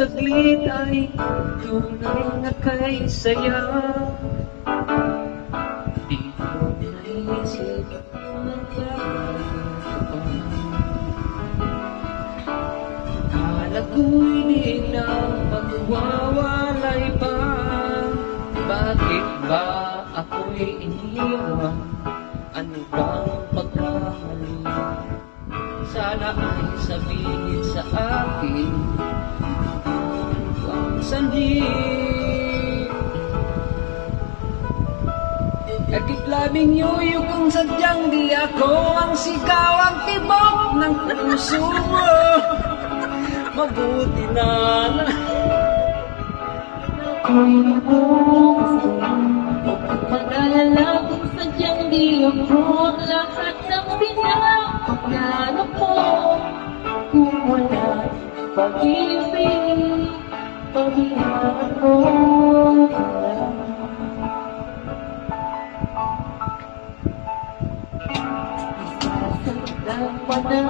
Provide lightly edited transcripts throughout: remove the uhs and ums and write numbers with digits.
saglit ay tunay na kay saya. Di ko naisip alagoy nilang magwawalay pa. Bakit ba ako'y iniwan? Ano bang pagkamali? Sana ay sabihin sa akin ang sanhin. Agit labing yuyo kung sadyang di ako ang sigaw, ang tibok ng puso mo. Mabuti na lang ako'y gusto. Mag-alala kung sadyang di ako ang lahat ng pinapangarap ko. Kung wala pag-ibig, pabayaan ko. Isasagdan pa na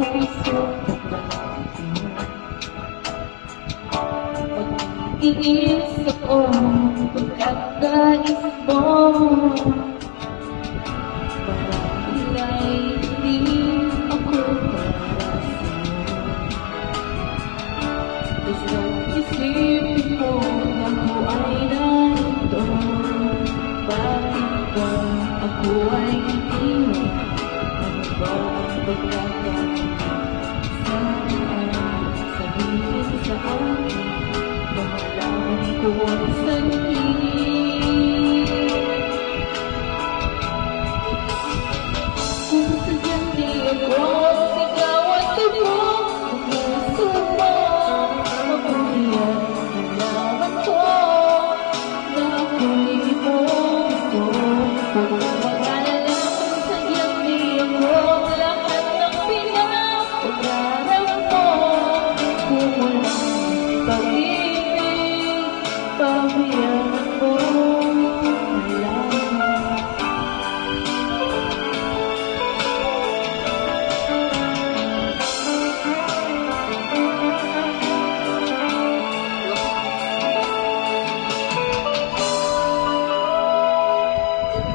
puso iis ako pagkakais mo. Parang ila'y hindi ako para sa'yo. Isang isipin mo na ako ay narito. Bakit ba ako ay iniwan? Ano ba ang pagkakamali? Sana sabihin sa akin na malaman ko ang sanhin. Kung sadyang di ako sigaw at tibok ang puso mo, mabuhiyan nalaman ko na ako'y mo gusto. Kung mag-alala kung sadyang di ako ang lahat ng pinapangarap mo. Kung walang pag-ibig, pabayaan mo na lang.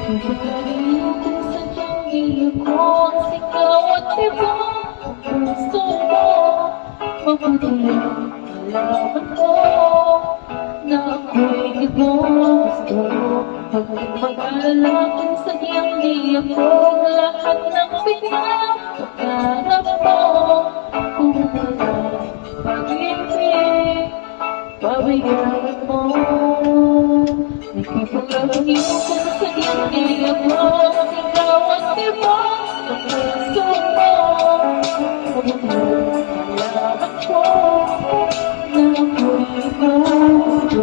Ibigay mo kung sadyang di ako ang sigaw at tibok ang puso mo. Mabuti lang nalaman ko na ako'y di mo gusto. Huwag mag-alala kung sadyang di ako ang lahat ng pinapangarap mo. Kung wala pag-ibig, pabayaan mo. Nakipaglalagay mo kung sadyang di ako ang sigaw at tibok ang puso mo. Mabuti lang nalaman ko na ako'y gusto.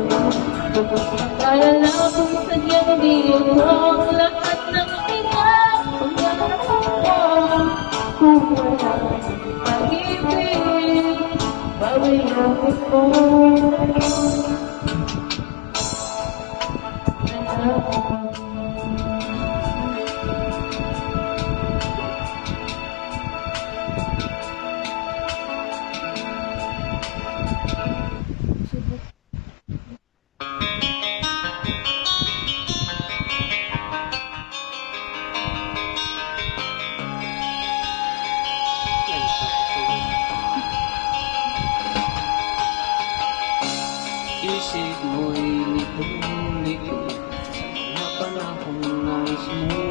Mag-alala kung sadyang di ako ang lahat ng pinapangarap mo. Kung walang pag-ibig, pabayaan mo. isip mo'y nito-nito sa mga panahong nais mo.